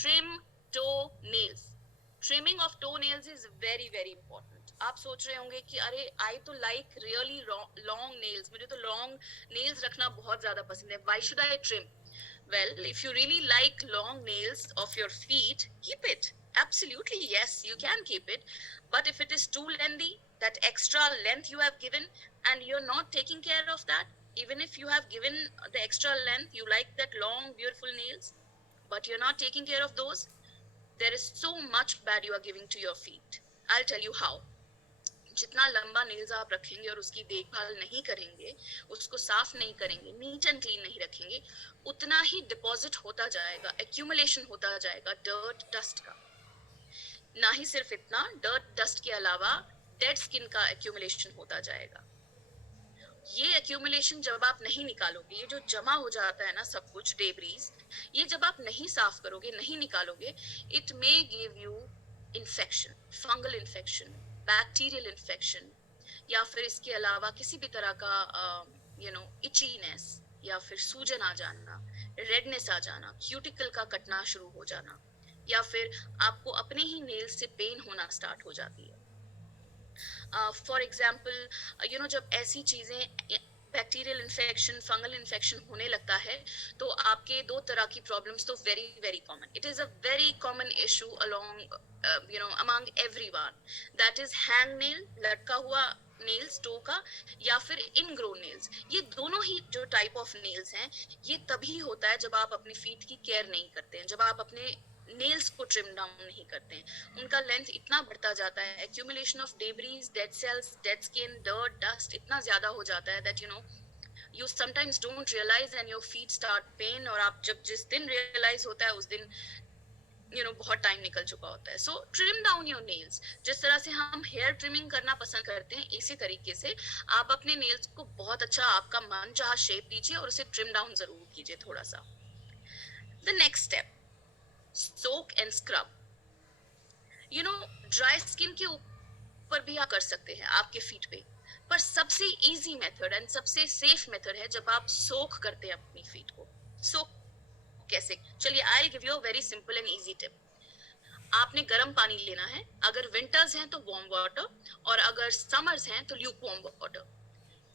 Trim to nails. Trimming of to nails is very very important. आप सोच रहे होंगे कि अरे आई तो लाइक रियली लॉन्ग नेल्स, मुझे तो लॉन्ग नेल्स रखना बहुत ज्यादा पसंद है, why should I trim? Well, if you really like long nails of your feet, keep it. Absolutely, yes, you can keep it. But if it is too lengthy, that extra length you have given, and you're not taking care of that, even if you have given the extra length, you like that long, beautiful nails, but you're not taking care of those, there is so much bad you are giving to your feet. I'll tell you how. जितना लंबा nails आप रखेंगे और उसकी देखभाल नहीं करेंगे, उसको साफ नहीं करेंगे, नीट एंड क्लीन नहीं रखेंगे, उतना ही डिपॉजिट होता जाएगा, एक्यूमुलेशन होता जाएगा डर्ट डस्ट का. ना ही सिर्फ इतना, डर्ट डस्ट के अलावा डेड स्किन का एक्यूमुलेशन होता जाएगा. ये एक्यूमुलेशन जब आप नहीं निकालोगे, ये जो जमा हो जाता है ना सब कुछ डेब्रीज, ये जब आप नहीं साफ करोगे, नहीं निकालोगे, it may give you infection, fungal infection, bacterial infection, या फिर इसके अलावा किसी भी तरह का इचीनेस, या फिर सूजन आ जाना, रेडनेस आ जाना, क्यूटिकल का कटना शुरू हो जाना, या फिर आपको अपने ही नेल से पेन होना स्टार्ट हो जाती है. फॉर एग्जाम्पल जब ऐसी चीजें, बैक्टीरियल इन्फेक्शन, फंगल इन्फेक्शन होने लगता है, तो आपके दो तरह की प्रॉब्लम्स तो very very common, it is a very common issue along among everyone, that is hang nail, लटका हुआ नेल्स टो का, या फिर इनग्रोन नेल्स. ये दोनों ही जो टाइप ऑफ नेल्स हैं, ये तभी होता है जब आप अपनी फीट की केयर नहीं करते हैं, जब आप अपने नेल्स को ट्रिम डाउन नहीं करते हैं. उनका लेंथ इतना बढ़ता जाता है, accumulation of debris, dead cells, dead skin, dirt, dust इतना ज्यादा हो जाता है that you sometimes don't realize and your feet start pain, और आप जब जिस दिन realize होता है उस दिन बहुत टाइम निकल चुका होता है. सो ट्रिम डाउन योर नेल्स. जिस तरह से हम हेयर ट्रिमिंग करना पसंद करते हैं, इसी तरीके से आप अपने नेल्स को बहुत अच्छा आपका मन चाहा शेप दीजिए और उसे ट्रिम डाउन जरूर कीजिए थोड़ा सा. The next step, soak and scrub. Dry skin के ऊपर भी आप कर सकते हैं आपके फीट पे, पर सबसे इजी मेथड एंड सबसे सेफ मेथड है जब आप सोक करते हैं अपनी फीट को. सोक कैसे? चलिए, I give you a very simple and easy tip. आपने गर्म पानी लेना है, अगर विंटर्स हैं तो वार्म वाटर, और अगर समर्स हैं तो ल्यूक वार्म वाटर.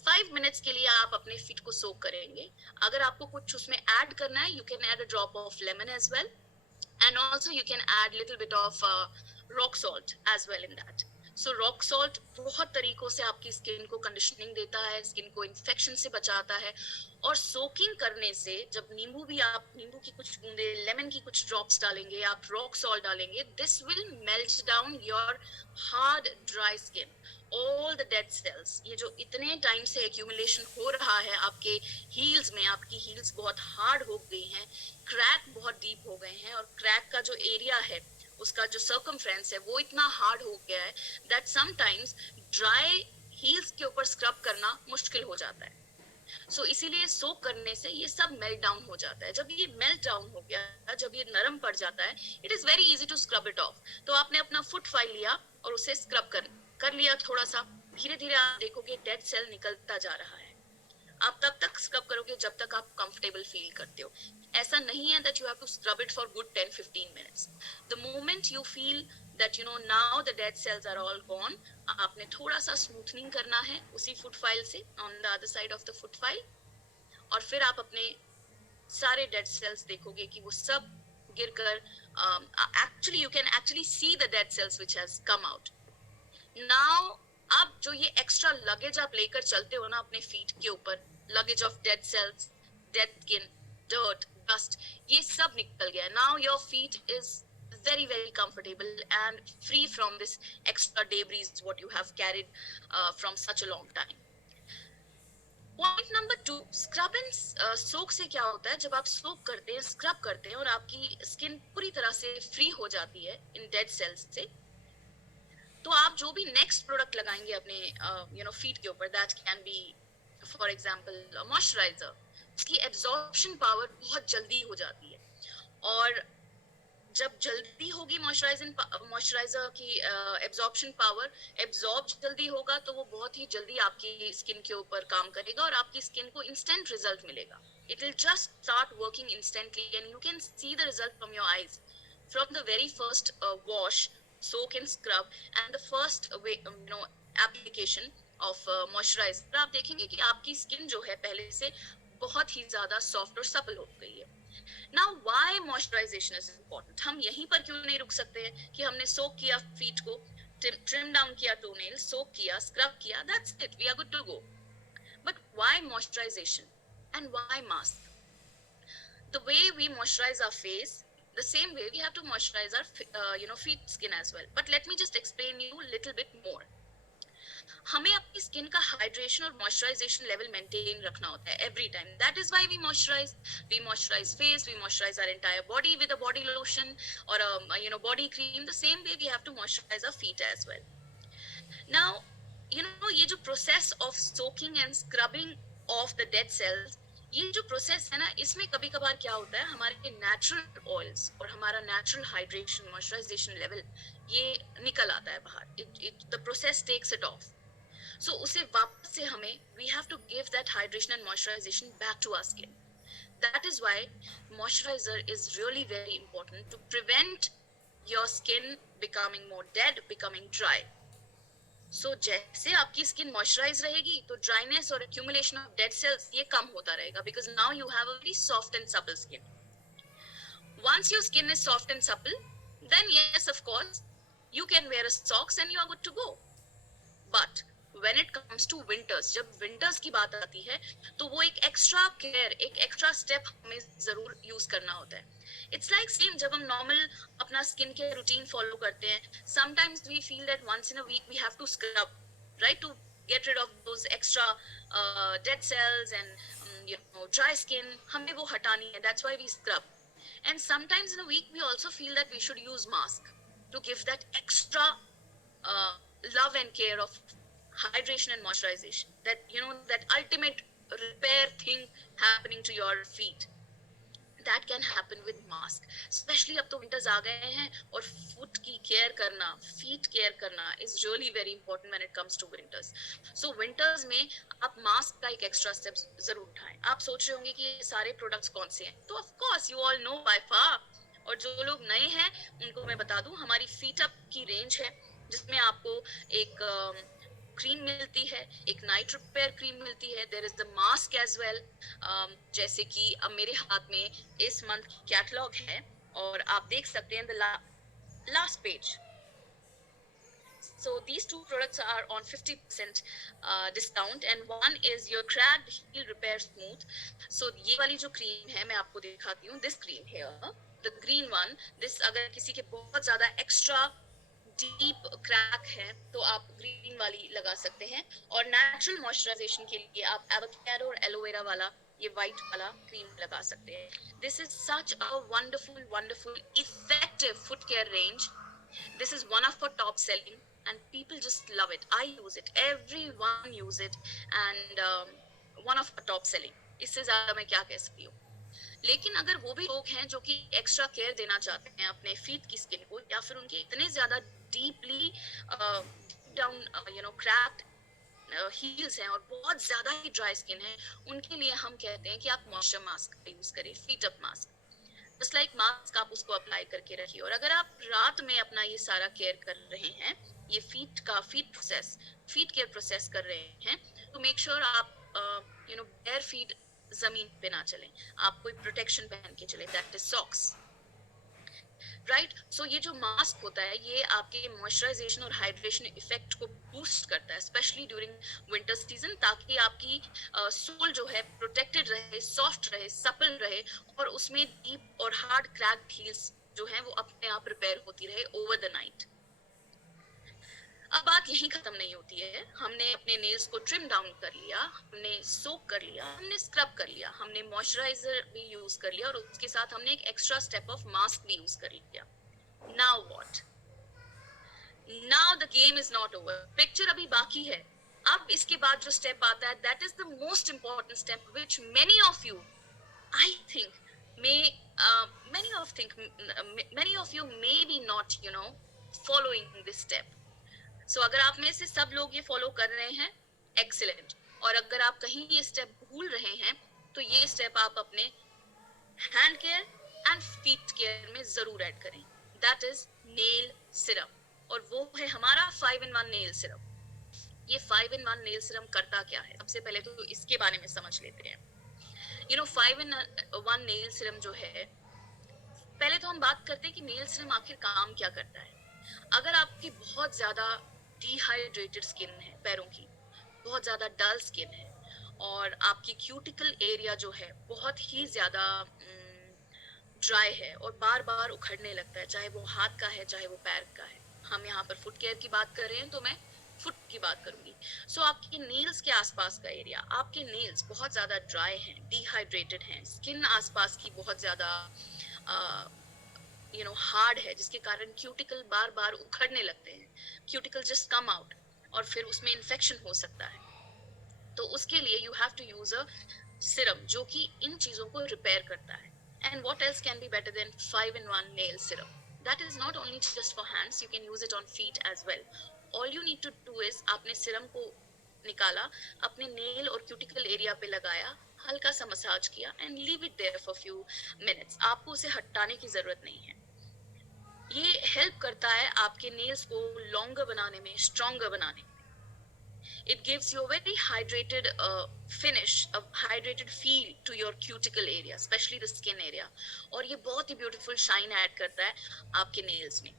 5 मिनट्स के लिए आप अपने फीट को सोक करेंगे. अगर आपको कुछ उसमें ऐड करना है, you can add a drop of lemon as well, and also you can add little bit of rock salt as well in that. So rock salt बहुत तरीकों से आपकी स्किन को कंडीशनिंग देता है, स्किन को इन्फेक्शन से बचाता है. और सोकिंग करने से जब नींबू की कुछ बूंदे, लेमन की कुछ ड्रॉप्स डालेंगे, आप रॉक सॉल्ट डालेंगे, this will melt down your hard dry skin, all the dead cells. ये जो इतने टाइम से एक्यूमुलेशन हो रहा है आपके हील्स में, आपकी हील्स बहुत हार्ड हो गई हैं, क्रैक बहुत डीप हो गए हैं, और क्रैक का जो एरिया है, उसका जो सर्कमफ्रेंस है, वो इतना हार्ड हो गया है दैट समटाइम्स ड्राई हील्स के ऊपर स्क्रब करना मुश्किल हो जाता है. सो इसीलिए सोक करने से ये सब मेल्ट डाउन हो जाता है. जब ये मेल्ट डाउन हो गया, जब ये नरम पड़ जाता है, it is very easy to scrub it off. तो आपने अपना फुट फाइल लिया और उसे स्क्रब कर लिया थोड़ा सा, धीरे धीरे आप देखोगे डेड सेल निकलता जा रहा है. आप तब तक स्क्रब करोगे जब तक आप कंफर्टेबल फील करते हो. ऐसा नहीं है that you have to scrub it for good 10-15 minutes. The moment you feel that now the dead cells are all gone, आपने थोड़ा सा स्मूथनिंग करना है उसी फुट फाइल से, on the other side of the foot file, और फिर आप अपने सारे डेड सेल्स देखोगे कि वो सब गिरकर actually you can actually see the dead cells which has come out. Now आप जो ये एक्स्ट्रा लगेज आप लेकर चलते हो ना अपने फीट के ऊपर, luggage of dead cells, dead skin, dirt, dust, ये सब निकल गया. Now your feet is very very comfortable and free from this extra debris what you have carried from such a long time. Point number 2, scrub and soak से क्या होता है? जब आप soak करते हैं, scrub करते हैं, और आपकी skin पूरी तरह से free हो जाती है इन dead cells से, तो आप जो भी next product लगाएंगे अपने feet के ऊपर, that can be for example a moisturizer, उसकी एब्जॉर्प्शन पावर बहुत जल्दी हो जाती है. और जब जल्दी होगी मॉइस्चराइजर की एब्जॉर्प्शन पावर, एब्जॉर्ब जल्दी होगा, तो वो बहुत ही जल्दी आपकी स्किन के ऊपर काम करेगा और आपकी स्किन को इंस्टेंट रिजल्ट मिलेगा. It will just start working instantly and you can see the result from your eyes. from the very first wash, soak and scrub, and the first way, application of moisturizer, आप देखेंगे कि आपकी skin जो है पहले से बहुत ही ज्यादा सॉफ्ट और सपल हो गई है. Now why moisturization is important? हम यहीं पर क्यों नहीं रुक सकते हैं कि हमने सोक किया फीट को, ट्रिम डाउन किया टोनेल, सोक किया, स्क्रब किया, that's it, we are good to go. But why moisturization and why mask? The way we moisturize our face, the same way we have to moisturize our feet skin as well. But let me just explain you a little bit more. हमें अपनी skin का hydration और moisturisation level maintain रखना होता है every time. That is why we moisturise face, we moisturise our entire body with a body lotion और body cream. The same way we have to moisturise our feet as well. Now ये जो process of soaking and scrubbing of the dead cells, ये जो process है ना, इसमें कभी कभार क्या होता है, हमारे नेचुरल ऑयल्स और हमारा नेचुरल हाइड्रेशन मॉइस्चराइजेशन लेवल ये निकल आता है बाहर. The process takes it off. So उसे वापस से हमें we have to give that hydration and moisturization back to our skin. That is why moisturizer is really very important to prevent your skin becoming more dead, becoming dry. So जैसे आपकी skin moisturized रहेगी तो dryness और accumulation of dead cells ये कम होता रहेगा, because now you have a very soft and supple skin. Once your skin is soft and supple, then yes, of course, you can wear a socks and you are good to go. But when it comes to winters, जब winters की बात आती है तो वो एक extra care, एक extra step हमें जरूर use करना होता है. It's like same जब हम normal अपना skin care routine follow करते हैं, sometimes we feel that once in a week we have to scrub, right, to get rid of those extra dead cells and dry skin. हमें वो हटानी है, that's why we scrub. And sometimes in a week we also feel that we should use mask to give that extra love and care of hydration and moisturization, that that ultimate repair thing happening to your feet, that can happen with mask. Especially अब तो winters आ गए हैं और foot की care करना, feet care करना is really very important when it comes to winters. So winters में आप mask का एक extra step जरूर उठाएं. आप सोच रहे होंगे कि ये सारे products कौन से हैं, तो of course you all know by far. और जो लोग नए हैं उनको मैं बता दूं, हमारी feet up की range है जिसमें आपको एक क्रीम मिलती है, एक नाइट रिपेयर क्रीम मिलती है. There is the mask as well. जैसे कि अब मेरे हाथ में इस मंथ की कैटलॉग है और आप देख सकते हैं the last page. So these two products are on 50% discount and one is your cracked heel repair smooth. So ये वाली जो क्रीम है मैं आपको दिखाती हूँ. This cream here, the green one, this अगर किसी के बहुत ज़्यादा extra डीप क्रैक है तो आप ग्रीन वाली लगा सकते हैं. और नेचुरल मॉइस्चराइजेशन के लिए आप एवोकाडो और एलोवेरा वाला ये व्हाइट वाला क्रीम लगा सकते हैं. This is such a wonderful effective foot care range. This is one of our top selling and people just love it. I use it, everyone use it, and one of our top selling. इससे ज्यादा मैं क्या कह सकती हूँ. लेकिन अगर वो भी लोग हैं जो कि एक्स्ट्रा केयर देना चाहते हैं अपने फीट की स्किन को, या फिर उनके इतने ज्यादा डीपली डाउन क्रैक्ड हील्स हैं और बहुत ज्यादा ही ड्राई स्किन है, उनके लिए हम कहते हैं कि आप मॉइस्चर मास्क का यूज करें, feet up mask. Just like mask आप उसको अप्लाई करके रखिए. और अगर आप रात में अपना ये सारा केयर कर रहे हैं, ये फीट केयर प्रोसेस कर रहे हैं, तो मेक श्योर आप बेयर फीट जमीन पे ना चलें, आप कोई प्रोटेक्शन पहन के चलें, दैट इज सॉक्स, राइट. सो ये जो मास्क होता है ये आपके मॉइस्चराइजेशन और हाइड्रेशन इफेक्ट को बूस्ट करता है, स्पेशली ड्यूरिंग विंटर सीजन, ताकि आपकी सोल जो है प्रोटेक्टेड रहे, सॉफ्ट रहे, सपल रहे और उसमें डीप और हार्ड क्रैक्ड हील्स जो है वो अपने आप रिपेयर होती रहे ओवर द नाइट. अब बात यहीं खत्म नहीं होती है. हमने अपने नेल्स को ट्रिम डाउन कर लिया, हमने सोक कर लिया, हमने स्क्रब कर लिया, हमने मॉइस्चराइजर भी यूज कर लिया और उसके साथ हमने एक एक्स्ट्रा स्टेप ऑफ मास्क भी यूज कर लिया. Now what? Now the game is not over. Picture अभी बाकी है. अब इसके बाद जो स्टेप आता है, that is the most important step which many of you, I think, many of you may be not following this step. So अगर आप में से सब लोग ये फॉलो कर रहे हैं, एक्सीलेंट. और अगर आप कहीं ये स्टेप भूल रहे हैं तो ये स्टेप आप अपने hand care, and feet care में जरूर ऐड करें, दैट इज नेल सिरम। और वो है हमारा 5-in-1 नेल सिरम। ये 5-in-1 नेल सिरम करता क्या है, सबसे पहले तो इसके बारे में समझ लेते हैं। 5-in-1 नेल सिरम जो है, पहले तो हम बात करते हैं कि नेल सिरम आखिर काम क्या करता है। अगर आपकी बहुत ज्यादा डिहाइड्रेटेड स्किन है, पैरों की बहुत ज्यादा डल स्किन है, और आपकी क्यूटिकल एरिया जो है बहुत ही ज्यादा ड्राई है और बार बार उखड़ने लगता है, चाहे वो हाथ का है चाहे वो पैर का है। हम यहाँ पर फुट केयर की बात कर रहे हैं तो मैं फुट की बात करूंगी। सो आपके नेल्स के आसपास का एरिया, आपके नेल्स बहुत ज्यादा ड्राई हैं, डिहाइड्रेटेड हैं, स्किन आसपास की बहुत ज्यादा हार्ड है, जिसके कारण क्यूटिकल बार बार उखड़ने लगते हैं, क्यूटिकल जस्ट कम आउट, और फिर उसमें इन्फेक्शन हो सकता है। तो उसके लिए you have to use a serum जो कि इन चीजों को रिपेयर करता है। And what else can be better than 5-in-1 nail serum? That is not only just for hands, you can use it on feet as well. All you need to do is आपने सिरम को निकाला, अपने nail और cuticle area पे लगाया, हल्का सा massage किया and leave it there for few minutes. आपको उसे हटाने की जरूरत नहीं है। ये हेल्प करता है आपके नेल्स को लॉन्गर बनाने में, स्ट्रॉन्गर बनाने में। It gives you a very hydrated finish, a hydrated feel to your cuticle area, especially the skin area. और ये बहुत ही beautiful shine add करता है आपके nails में।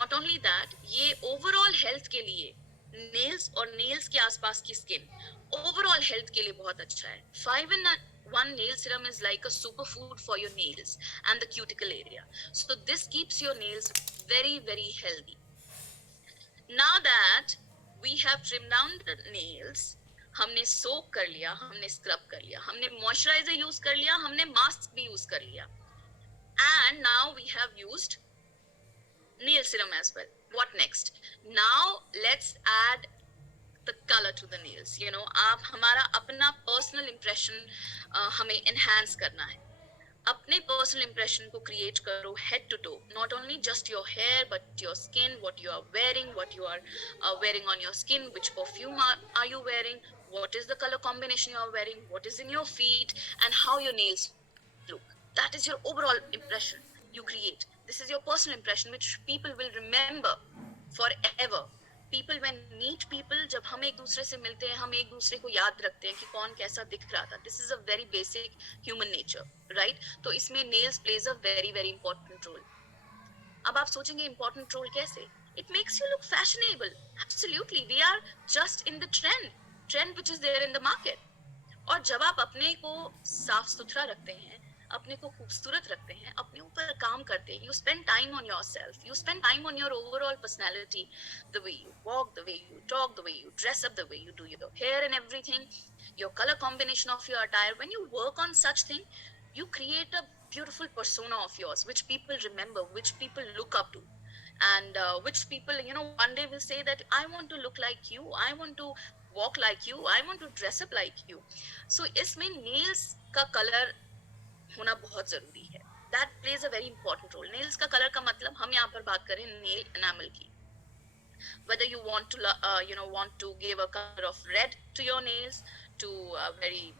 Not only that, ये overall health के लिए, nails और nails के आसपास की skin, overall health के लिए बहुत अच्छा है। 5-in-1 nail serum is like a superfood for your nails and the cuticle area. So this keeps your nails very, very healthy. Now that we have trimmed down the nails, हमने सोक कर लिया, हमने scrub कर लिया, हमने moisturiser use कर लिया, हमने मास्क भी यूज कर लिया, and now we have used nail serum as well. What next? Now let's add the color to the nails. आप हमारा अपना personal impression हमें enhance करना है। अपने पर्सनल इंप्रेशन को क्रिएट करो head to toe, not only just your hair but your skin, what you are wearing, what you are wearing on your skin, which perfume are you wearing, what is the color combination you are wearing, what is in your feet, and how your nails look. That is your overall impression you create. This is your personal impression which people will remember forever. People when meet people, जब हम एक दूसरे से मिलते हैं, हम एक दूसरे को याद रखते हैं कि कौन कैसा दिख रहा था। This is a very basic human nature, right? तो इसमें nails plays a very very important role. अब आप सोचेंगे important role कैसे? It makes you look fashionable. Absolutely, we are just in the trend which is there in the market. और जब आप अपने को साफ सुथरा रखते हैं, अपने को खूबसूरत रखते हैं, अपने ऊपर काम करते हैं, you spend time on yourself, you spend time on your overall personality, the way you walk, the way you talk, the way you dress up, the way you do your hair and everything, your color combination of your attire. When you work on such thing, you create a beautiful persona of yours which people remember, which people look up to, and which people one day will say that I want to look like you, I want to walk like you, I want to dress up like you. So इसमें nails का color होना बहुत जरूरी है। That plays a very important role. Nails का color का मतलब, हम यहाँ पर बात करें nail enamel की, whether you want to give a color of red to your nails, to a very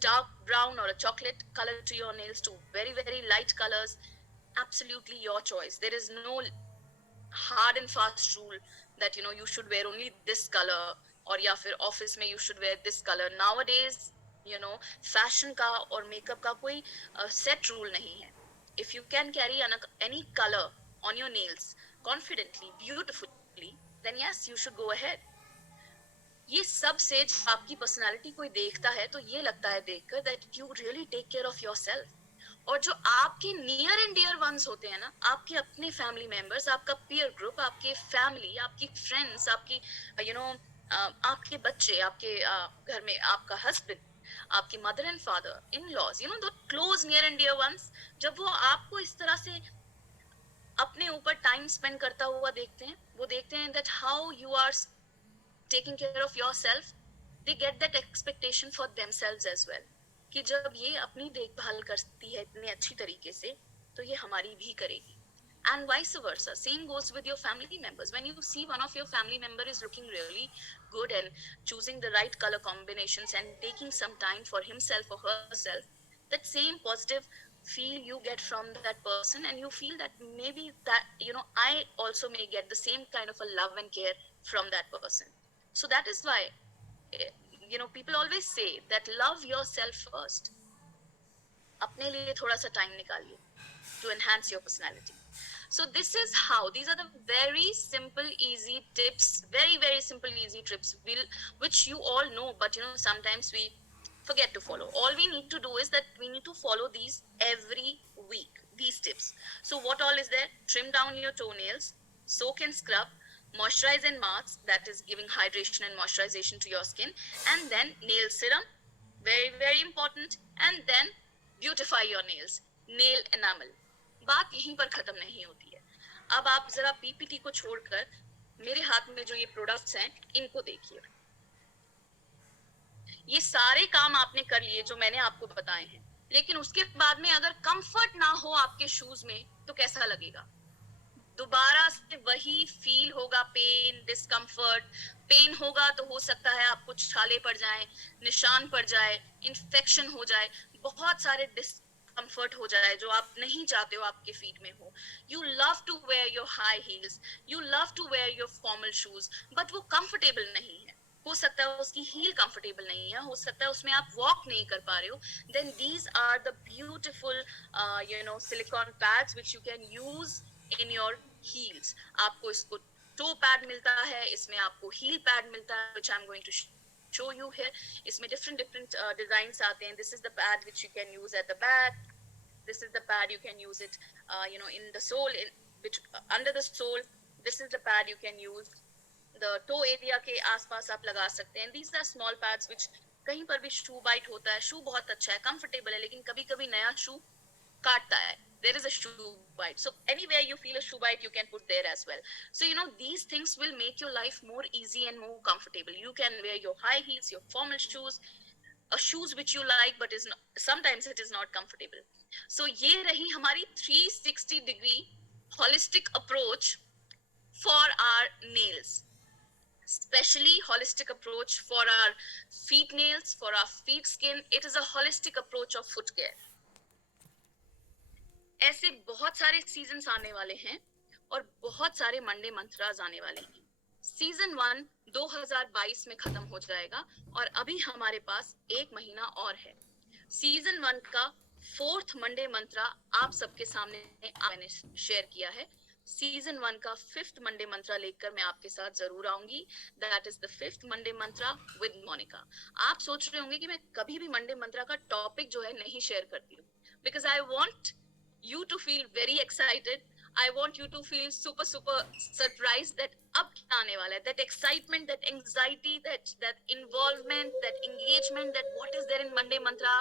dark brown or a chocolate color to your nails, to very very light colors, absolutely your choice. There is no hard and fast rule that you should wear only this color, or या फिर office में you should wear this color. Nowadays fashion का और makeup का कोई set rule नहीं है. If you can carry any color on your nails confidently, beautifully, then yes, you should go ahead. ये सब से जब आपकी पर्सनालिटी कोई देखता है तो ये लगता है देखकर that you really take care of yourself. और जो आपके नियर एंड डियर वंस होते हैं ना, आपके अपने फैमिली मेंबर्स, आपका पीयर ग्रुप, आपके फैमिली, आपकी फ्रेंड्स, आपकी आपके बच्चे, आपके घर में आपका हस्बैंड, आपकी mother and father, in laws, the close near and dear ones, जब वो आपको इस तरह से अपने ऊपर टाइम स्पेंड करता हुआ देखते हैं, वो देखते हैं that how you are taking care of yourself, they get that expectation for themselves as well, कि जब ये अपनी देखभाल करती है इतने अच्छी तरीके से, तो ये हमारी भी करेगी. And vice versa, same goes with your family members. When you see one of your family member is looking really good and choosing the right color combinations and taking some time for himself or herself, that same positive feel you get from that person, and you feel that maybe that, I also may get the same kind of a love and care from that person. So that is why, eh, people always say that love yourself first. अपने लिए थोड़ा सा time निकालिए to enhance your personality. So this is how, these are the very simple easy tips, very very simple easy tips which you all know, but sometimes we forget to follow. All we need to do is that we need to follow these every week, these tips. So what all is there? Trim down your toenails, soak and scrub, moisturize and mask, that is giving hydration and moisturization to your skin, and then nail serum, very very important, and then beautify your nails, nail enamel. बात यहीं पर खत्म नहीं होती है. अब आप जरा पीपीटी को छोड़कर मेरे हाथ में जो ये प्रोडक्ट्स हैं इनको देखिए. ये सारे काम आपने कर लिए जो मैंने आपको बताए हैं, लेकिन उसके बाद में अगर कंफर्ट ना हो आपके शूज में तो कैसा लगेगा? दोबारा से वही फील होगा, पेन, डिस्कम्फर्ट. पेन होगा तो हो सकता है आपको छाले पड़ जाए, निशान पड़ जाए, इन्फेक्शन हो जाए, बहुत सारे डिस्कम्फर्ट हो जाए जो आप नहीं चाहते हो आपके फीट में हो. You love to wear your high heels, you love to wear your formal shoes, but वो कंफर्टेबल नहीं है. हो सकता है उसकी हील कंफर्टेबल नहीं है, हो सकता है उसमें आप वॉक नहीं कर पा रहे हो. Then these are the beautiful silicone pads which you can use in your heels. आपको इसको टो पैड मिलता है, इसमें आपको हील पैड मिलता है, which I am going to show you here. इसमें different designs आते हैं. This is the pad which you can use at the back. This is the pad you can use it in the sole, under the sole. This is the pad you can use the toe area के आसपास आप लगा सकते हैं. These are small pads which कहीं पर भी shoe bite होता है. shoe बहुत अच्छा है, comfortable है, लेकिन कभी कभी नया shoe काटता है. There is a shoe bite. So anywhere you feel a shoe bite, you can put there as well. So these things will make your life more easy and more comfortable. You can wear your high heels, your formal shoes, shoes which you like, but sometimes it is not comfortable. So ये रही हमारी 360 degree holistic approach for our nails. Especially holistic approach for our feet nails, for our feet skin. It is a holistic approach of foot care. ऐसे बहुत सारे seasons आने वाले हैं और बहुत सारे मंडे मंत्रास आने वाले हैं. सीजन 1 2022 में खत्म हो जाएगा और अभी हमारे पास एक महीना और है. सीजन 1 का 4th मंडे मंत्रा आप सबके सामने मैंने शेयर किया है. सीजन 1 का 5th मंडे मंत्रा लेकर मैं आपके साथ जरूर आऊंगी. That is the 5th Monday मंत्रा विद मोनिका. आप सोच रहे होंगे कि मैं कभी भी मंडे मंत्रा का टॉपिक जो है नहीं शेयर करती हूँ, because I want you to feel very excited. I want you to feel super surprised that ab kya aane wala hai. That excitement, that anxiety, that involvement, that engagement, that what is there in Monday mantra.